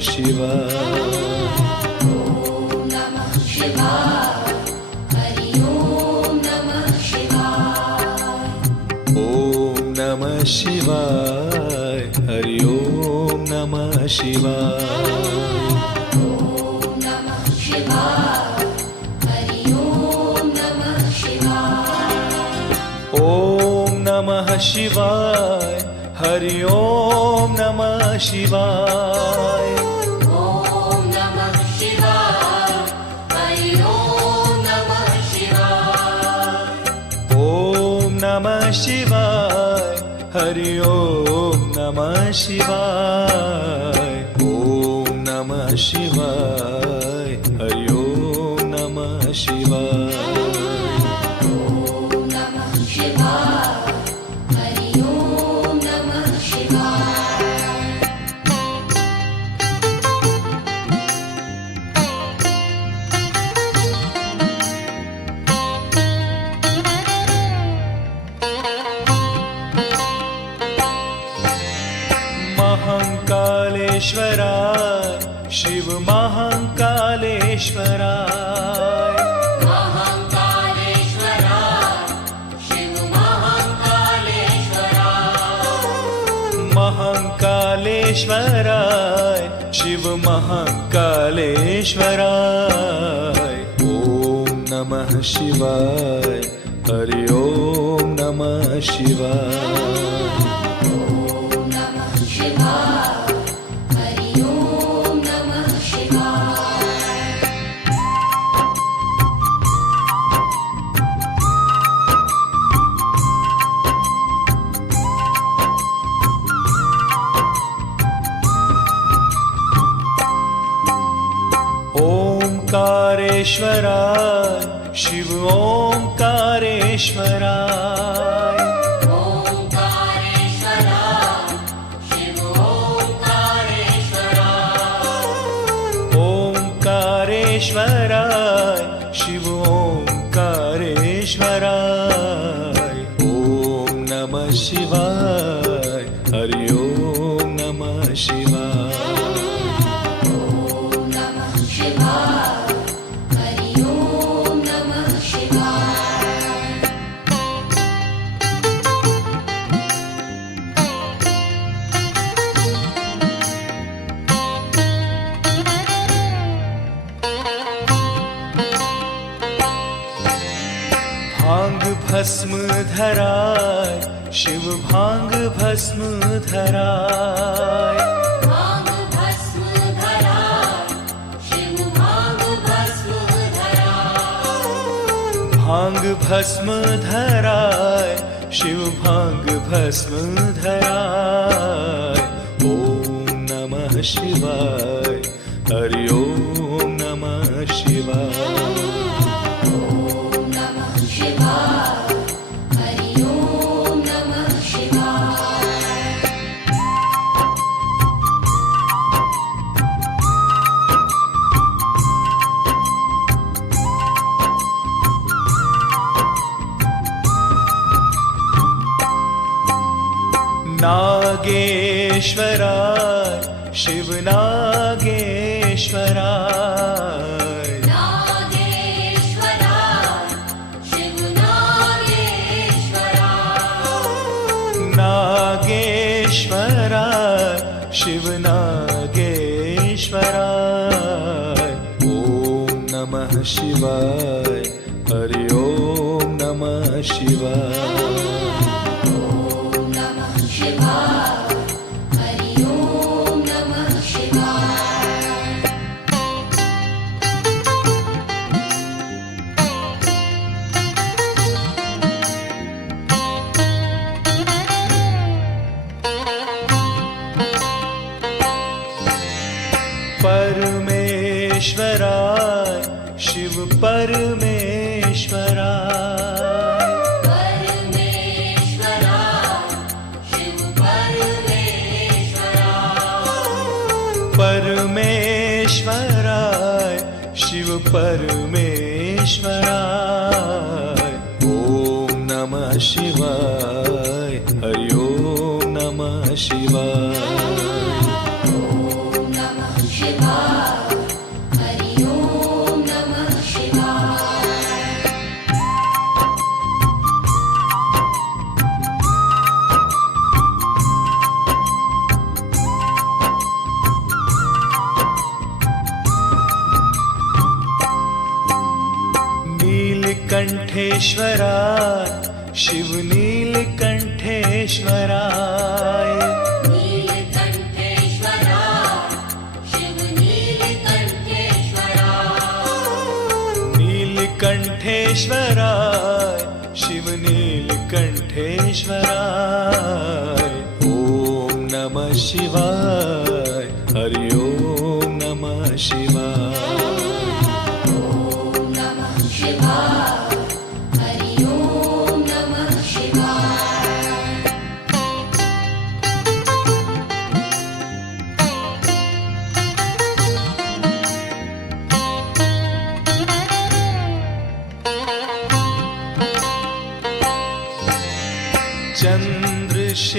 शिवाय। ॐ नमः शिवाय। हरि ओम नमः शिवाय। ॐ नमः शिवाय। हरि ओम नमः शिवाय। ॐ नमः शिवाय। हरि ओम नमः शिवाय। ॐ नमः शिवाय। हरि ओम नमः शिवाय। ॐ नमः शिवाय। हरि ओम नमः शिवाय। ॐ नमः शिवाय। हरि ओम नमः शिवाय। ॐ नमः शिवाय। हरि ओम नमः शिवाय। ॐ नमः शिवाय। हरि ओम नमः शिवाय। महाकालेश्वराय शिव महाकालेश्वराय। महाकालेश्वराय शिव महाकालेश्वराय। महाकालेश्वराय शिव महाकालेश्वराय। ॐ नमः शिवाय। हरि ओम नमः शिवाय। ॐ नमः शिवाय। हरि ओम नमः शिवाय। ओंकारेश्वराय शिव ओंकारेश्वराय। ओंकारेश्वराय शिव ओंकारेश्वराय। ओंकारेश्वराय शिव ओंकारेश्वराय। ॐ नमः शिवाय। हरि ओम नमः शिवाय। ॐ नमः शिवाय। हरि ओम नमः शिवाय। भांग भस्म धराय शिव भांग भस्म धराय। भांग भस्म धराय शिव भांग भस्म धराय। भांग भस्म धराय शिव भांग भस्म धराय। ॐ नमः शिवाय। हरि ओम नमः शिवाय। ॐ नमः शिवाय। हरि ओम नमः शिवाय। नागेश्वराय शिव नागेश्वराय। नागेश्वराय शिव नागेश्वराय। नागेश्वराय शिव नागेश्वराय। ॐ नमः शिवाय। हरि ओम नमः शिवाय। ॐ नमः शिवाय। हरि ओम नमः शिवाय। परमेश्वराय शिव परमेश्वराय। परमेश्वराय शिव परमेश्वराय। परमेश्वराय शिव परमेश्वराय। ॐ नमः शिवाय। हरि ओम नमः शिवाय। ॐ नमः नीलकंठेश्वराय शिव नीलकंठेश्वराय नीलकंठेश्वराय शिव नीलकंठेश्वराय ओम नमः शिवाय हरि ओम नमः शिवाय ॐ नमः शिवाय हरि ॐ नमः शिवाय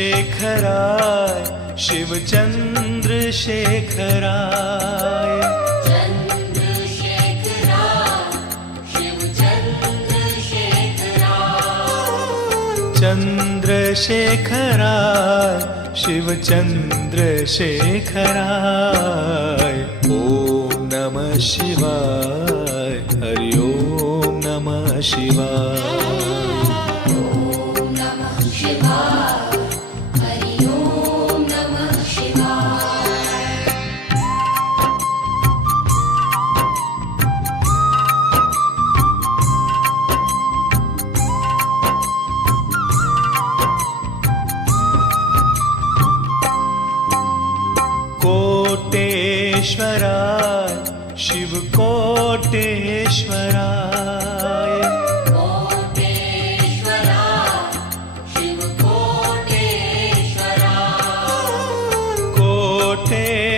चंद्रशेखराय शिव चंद्रशेखराय चंद्रशेखराय शिव चंद्रशेखराय ओम नमः शिवाय हरि ओम नमः शिवाय ॐ नमः शिवाय हरि ॐ नमः शिवाय कोटेश्वराय शिव कोटेश्वराय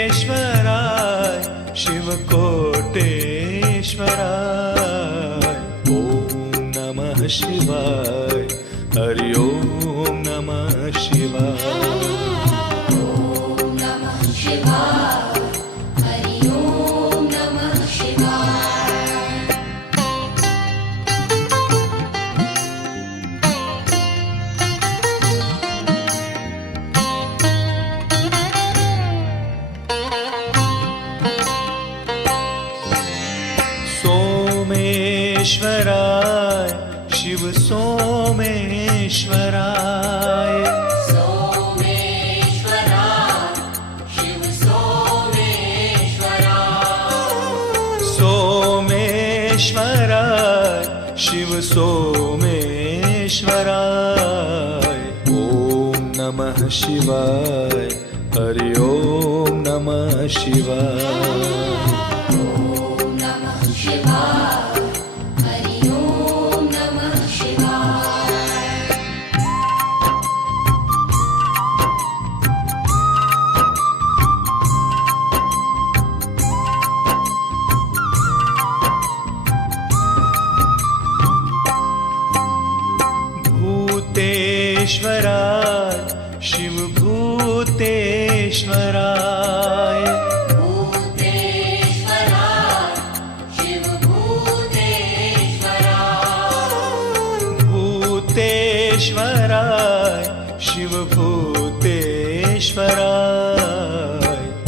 कोटेश्वराय शिव कोटेश्वराय ओम नमः शिवाय हरि ओम नमः शिवाय ॐ नमः शिवाय हरि ॐ नमः शिवाय सोमेश्वराय शिव सोमेश्वराय सोमेश्वराय शिव सोमेश्वराय ओम नमः शिवाय हरि ओम नमः शिवाय ॐ नमः शिवाय हरि ॐ नमः शिवाय भूतेश्वराय शिव भूतेश्वराय भूतेश्वराय शिव भूतेश्वराय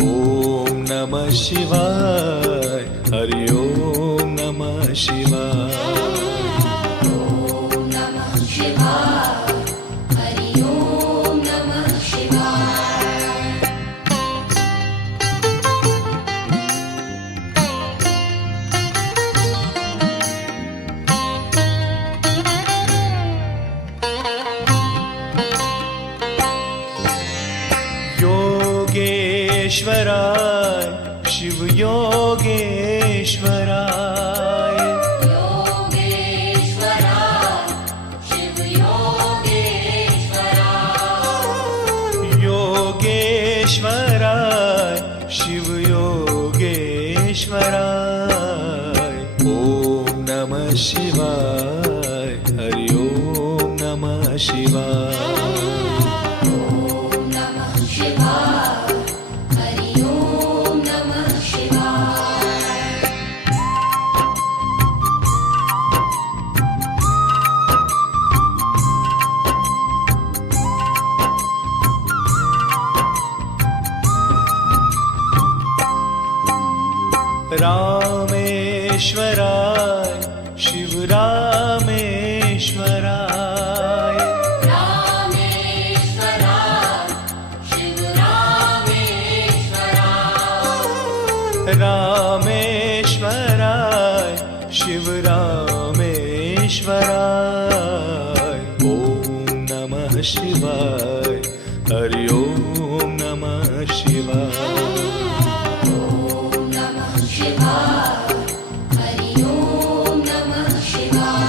ओम नमः शिवाय हरि ओम नमः शिवाय ॐ नमः शिवाय हरि ॐ नमः शिवाय योगेश्वराय शिव योगेश्वराय योगेश्वराय शिव योगेश्वराय ओम नमः शिवाय हरि ओम नमः शिवाय ॐ नमः शिवाय हरि ॐ नमः शिवाय रामेश्वराय शिव रामेश्वराय रामेश्वराय शिव रामेश्वराय रामेश्वराय शिव रामेश्वराय ॐ नमः शिवाय हरि ओम नमः शिवाय ॐ नमः शिवाय हरि ओम नमः शिवाय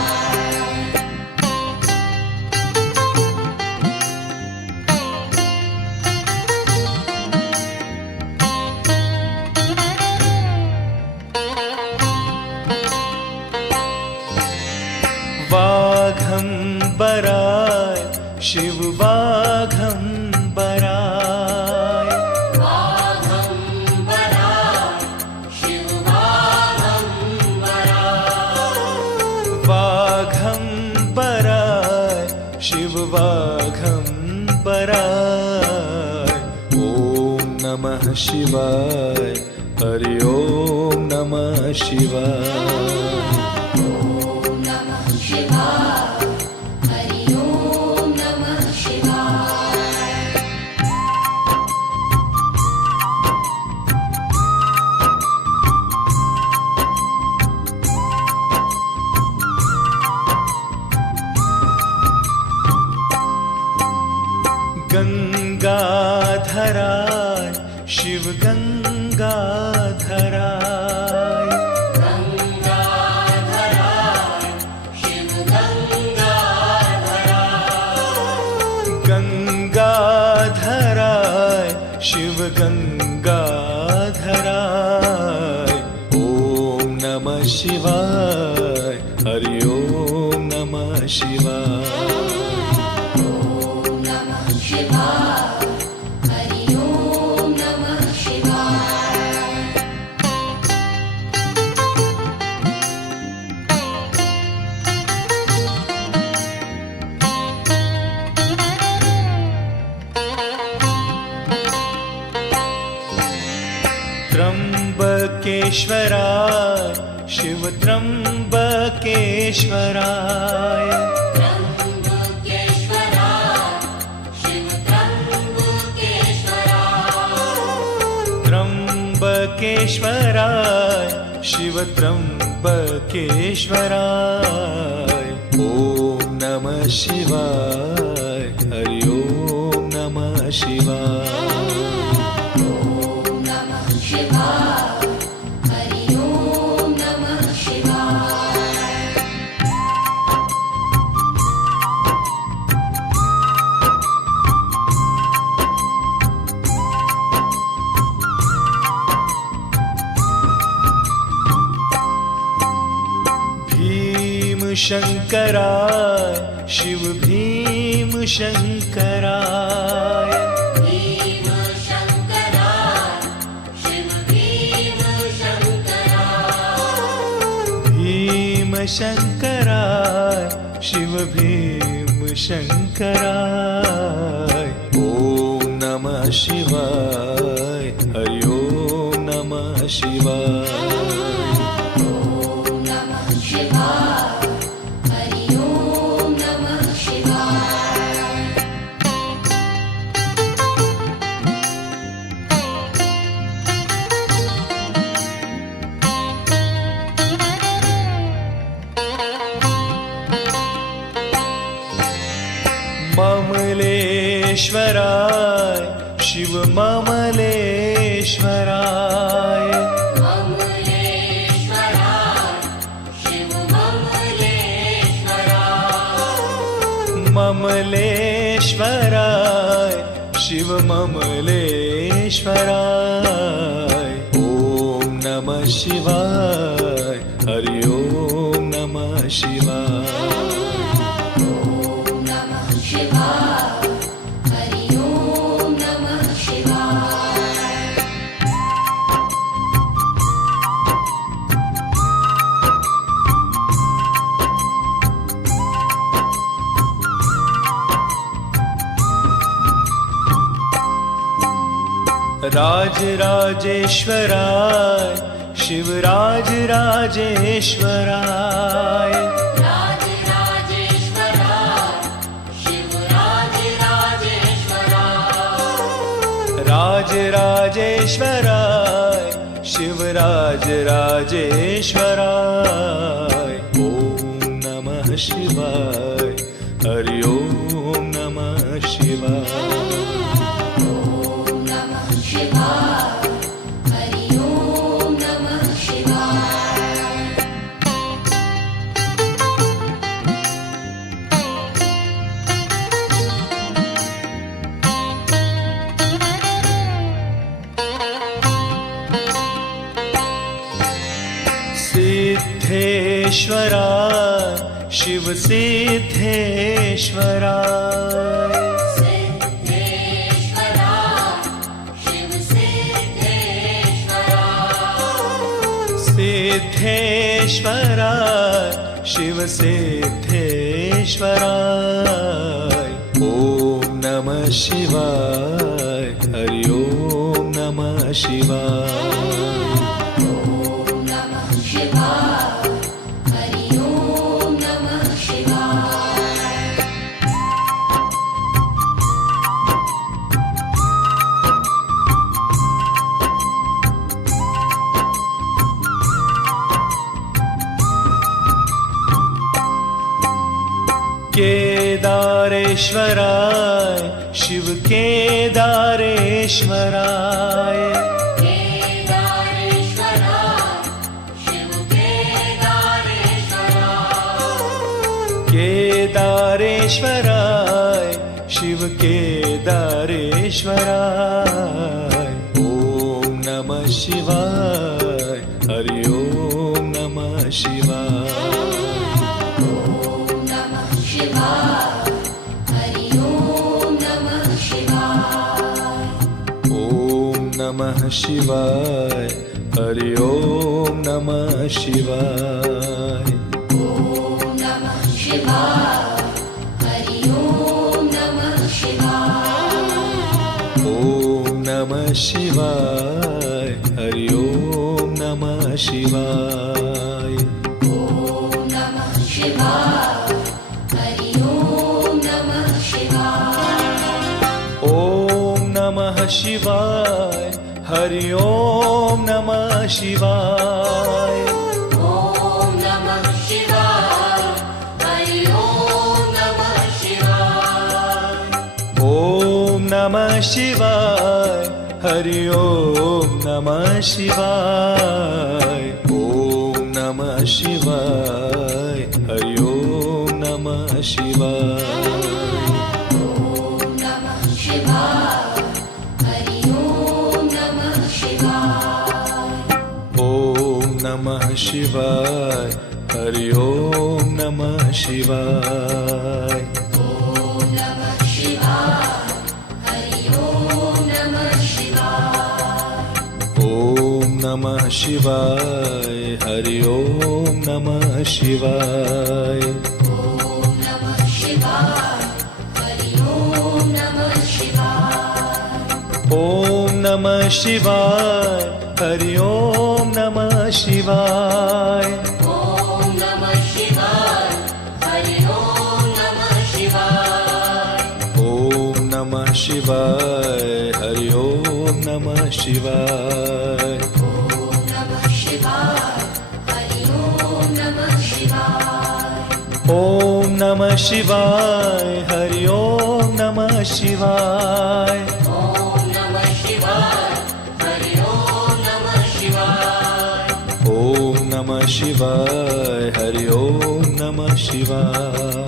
वाघंबराय शिव वाघंबराय वाघंबराय शिव वाघंबराय वाघंबराय शिव वाघंबराय ॐ नमः शिवाय हरि ओम नमः शिवाय ॐ नमः शिवाय हरि ओम नमः शिवाय गंगाधराय शिव गंगाधराय गंगाधराय शिव गंगाधराय गंगाधराय शिव गंगाधराय ॐ नमः शिवाय हरि ओम नमः शिवाय ॐ नमः शिवाय हरि ओम नमः शिवाय त्र्यंबकेश्वराय शिव त्र्यंबकेश्वराय त्र्यंबकेश्वराय शिव त्र्यंबकेश्वराय त्र्यंबकेश्वराय शिव त्र्यंबकेश्वराय ॐ नमः शिवाय हरि ओम नमः शिवाय ॐ नमः शिवाय हरि ओम नमः शिवाय भीमशंकराय शिव भीमशंकराय भीमशंकराय शिव भीमशंकराय भीमशंकराय शिव भीमशंकराय ॐ नमः शिवाय हरि ओम नमः शिवाय ॐ नमः शिवाय हरि ओम नमः शिवाय ममलेश्वराय शिव ममलेश्वराय ममलेश्वराय शिव ममलेश्वराय ममलेश्वराय शिव ममलेश्वराय ॐ नमः शिवाय हरि ओम नमः शिवाय ॐ नमः शिवाय हरि ओम नमः शिवाय राजराजेश्वराय शिवराज राजेश्वराय राजराजेश्वराय शिवराज राजेश्वराय ओम नमः शिवाय हरि ओम नमः शिवाय ॐ नमः शिवाय हरि ॐ नमः शिवाय सिद्धेश्वराय शिव सिद्धेश्वराय सिद्धेश्वराय शिव सिद्धेश्वराय ओम नमः शिवाय हरि ओम नमः शिवाय ॐ नमः शिवाय हरि ॐ नमः शिवाय केदारेश्वराय शिव केदारेश्वराय केदारेश्वराय शिव केदारेश्वराय ओम नमः शिवाय हरि ओम नमः शिवाय ॐ नमः शिवाय हरि ॐ नमः शिवाय ओम नमः शिवाय हरि ओम नमः शिवाय ॐ नमः शिवाय हरि ॐ नमः शिवाय ओम नमः शिवाय हरि ओम नमः शिवाय ॐ नमः शिवाय हरि ॐ नमः शिवाय ओम नमः शिवाय हरि ओम नमः शिवाय ॐ नमः शिवाय हरि ॐ नमः शिवाय ओम नमः शिवाय हरि ओम नमः शिवाय ओम नमः शिवाय हरि ओम नमः शिवाय ॐ नमः शिवाय हरि ॐ नमः शिवाय ओम नमः शिवाय हरि ओम नमः शिवाय ॐ नमः शिवाय हरि ॐ नमः शिवाय ओम नमः शिवाय हरि ओम नमः शिवाय ॐ नमः शिवाय हरि ॐ नमः शिवाय ओम नमः शिवाय हरि ओम नमः शिवाय ॐ नमः शिवाय हरि ॐ नमः शिवाय ओम नमः शिवाय हरि ओम नमः शिवाय ॐ नमः शिवाय हरि ॐ नमः शिवाय ओम नमः शिवाय हरि ओम नमः शिवाय ॐ नमः शिवाय हरि ॐ नमः शिवाय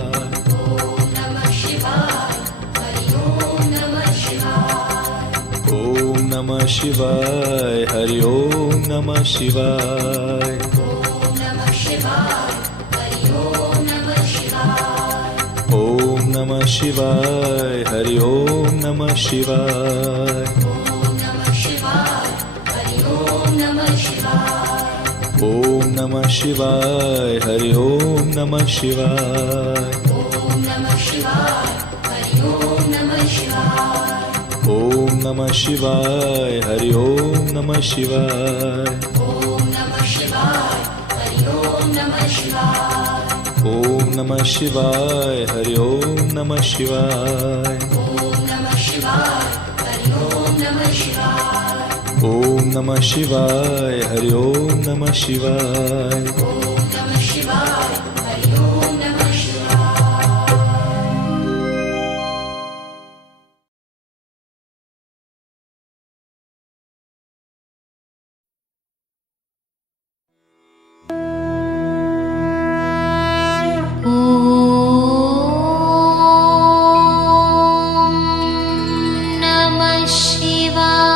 ओम नमः शिवाय हरि ओम नमः शिवाय ॐ नमः शिवाय हरि ॐ नमः शिवाय ओम नमः शिवाय हरि ओम नमः शिवाय ॐ नमः शिवाय हरि ॐ नमः शिवाय ओम नमः शिवाय हरि ओम नमः शिवाय ॐ नमः शिवाय हरि ॐ नमः शिवाय ओम नमः शिवाय हरि ओम नमः शिवाय ॐ नमः शिवाय हरि ॐ नमः शिवाय ओम नमः शिवाय हरि ओम नमः शिवाय ॐ नमः शिवाय हरि ॐ नमः शिवाय ओम नमः शिवाय हरि ओम नमः शिवाय ॐ नमः शिवाय हरि ॐ नमः शिवाय नमः शिवाय